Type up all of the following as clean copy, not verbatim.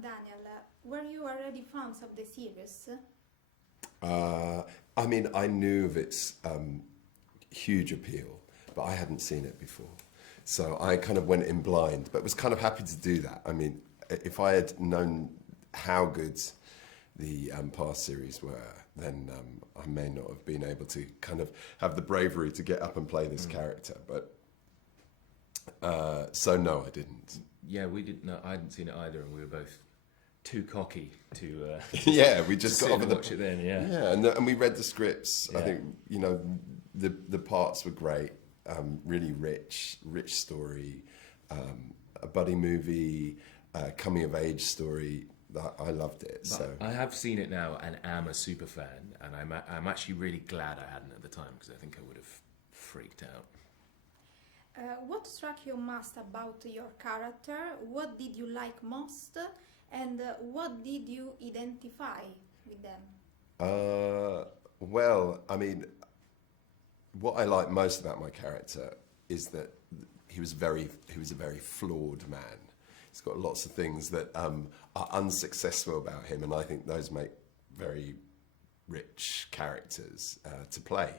Daniel, were you already fans of the series? I mean, I knew of its huge appeal, but I hadn't seen it before. So I kind of went in blind, but was kind of happy to do that. I mean, if I had known how good the past series were, then I may not have been able to kind of have the bravery to get up and play this character. But so no, I didn't. Yeah, we didn't. No, I hadn't seen it either, and we were both too cocky to. Yeah, we just got over the watch it then. Yeah, yeah, and we read the scripts. Yeah. I think the parts were great. Really rich story, a buddy movie, coming of age story. I loved it. But so I have seen it now and am a super fan, and I'm actually really glad I hadn't at the time, because I think I would have freaked out. What struck you most about your character? What did you like most? And what did you identify with them? Well, I mean, what I like most about my character is that he was a very flawed man. He's got lots of things that are unsuccessful about him, and I think those make very rich characters to play.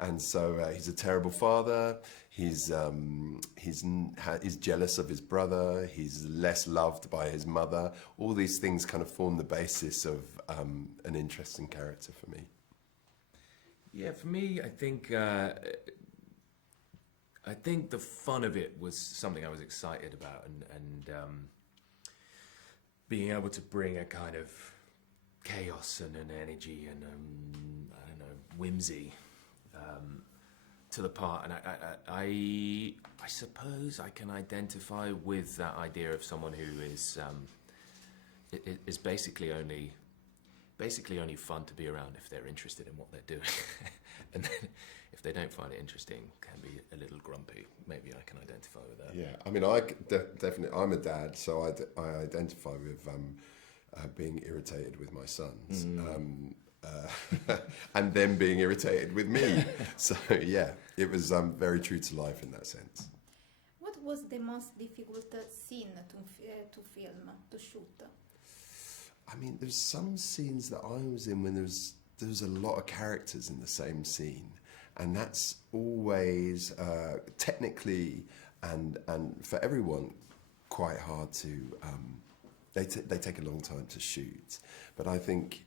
And so he's a terrible father. He's jealous of his brother. He's less loved by his mother. All these things kind of form the basis of an interesting character for me. Yeah, for me, I think the fun of it was something I was excited about, and being able to bring a kind of chaos and an energy and I don't know, whimsy to the part, and I suppose I can identify with that idea of someone who is basically only fun to be around if they're interested in what they're doing, and then if they don't find it interesting, can be a little grumpy. Maybe I can identify with that. Yeah, I mean, definitely. I'm a dad, so I identify with being irritated with my sons. And them being irritated with me. So yeah, it was very true to life in that sense. What was the most difficult scene to film, to shoot? I mean, there's some scenes that I was in when there was a lot of characters in the same scene, and that's always technically and for everyone quite hard to. They take a long time to shoot, but I think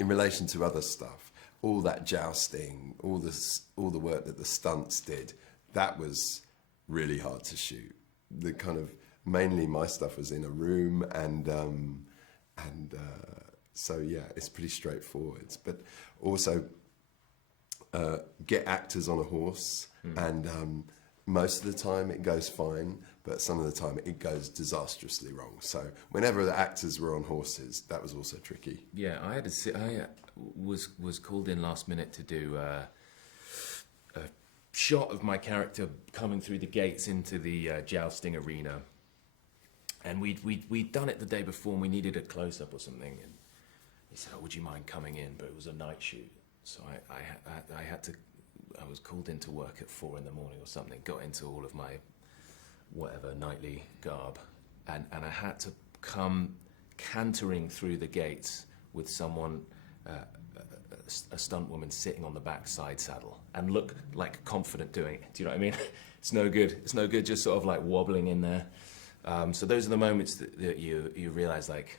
in relation to other stuff, all that jousting, all the work that the stunts did, that was really hard to shoot. The kind of mainly my stuff was in a room, and so yeah, it's pretty straightforward. But also get actors on a horse, and most of the time it goes fine, but some of the time it goes disastrously wrong. So whenever the actors were on horses, that was also tricky. Yeah, I was called in last minute to do a shot of my character coming through the gates into the jousting arena, and we'd done it the day before, and we needed a close up or something. And he said, "Oh, would you mind coming in?" But it was a night shoot, so I was called into work at 4 a.m. or something. Got into all of my whatever nightly garb, and I had to come cantering through the gates with someone, a stunt woman sitting on the back side saddle, and look like confident doing it. Do you know what I mean? It's no good. It's no good just sort of like wobbling in there. So those are the moments that you realize, like,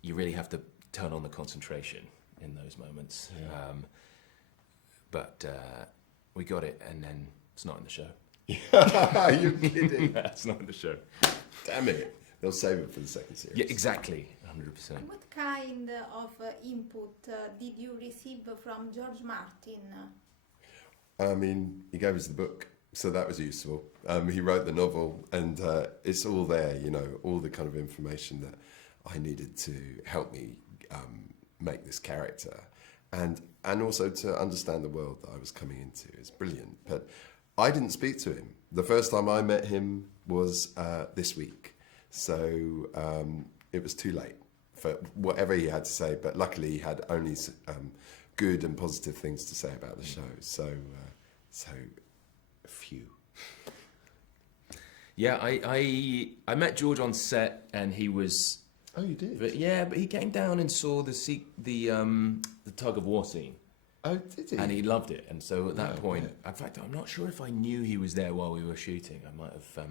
you really have to turn on the concentration in those moments. Yeah. But we got it, and then it's not in the show. Are you kidding? That's not in the show. Damn it. They'll save it for the second series. Yeah, exactly. 100%. What kind of input did you receive from George Martin? I mean, he gave us the book, so that was useful. He wrote the novel, and it's all there, all the kind of information that I needed to help me make this character. And also to understand the world that I was coming into. Is brilliant. But I didn't speak to him. The first time I met him was this week. So it was too late for whatever he had to say. But luckily he had only good and positive things to say about the show. So few. Yeah, I met George on set, and he was. Oh, you did? But he came down and saw the tug of war scene. Oh, did he? And he loved it. And so at that point, yeah. in fact, I'm not sure if I knew he was there while we were shooting. I might have,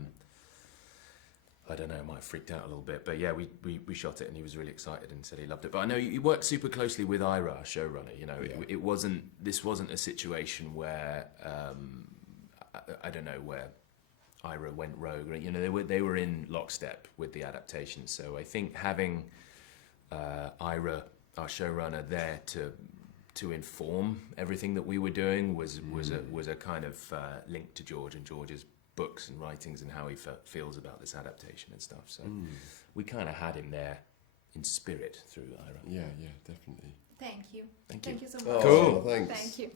I don't know, I might have freaked out a little bit. But yeah, we shot it, and he was really excited and said he loved it. But I know you worked super closely with Ira, our showrunner. You know, this wasn't a situation where, I don't know, where Ira went rogue. You know, they were in lockstep with the adaptation. So I think having Ira, our showrunner, there to inform everything that we were doing was a kind of link to George and George's books and writings and how he feels about this adaptation and stuff. So we kind of had him there in spirit through Ira. Yeah, definitely. Thank you. Thank you So much. Cool. Thanks. Thank you.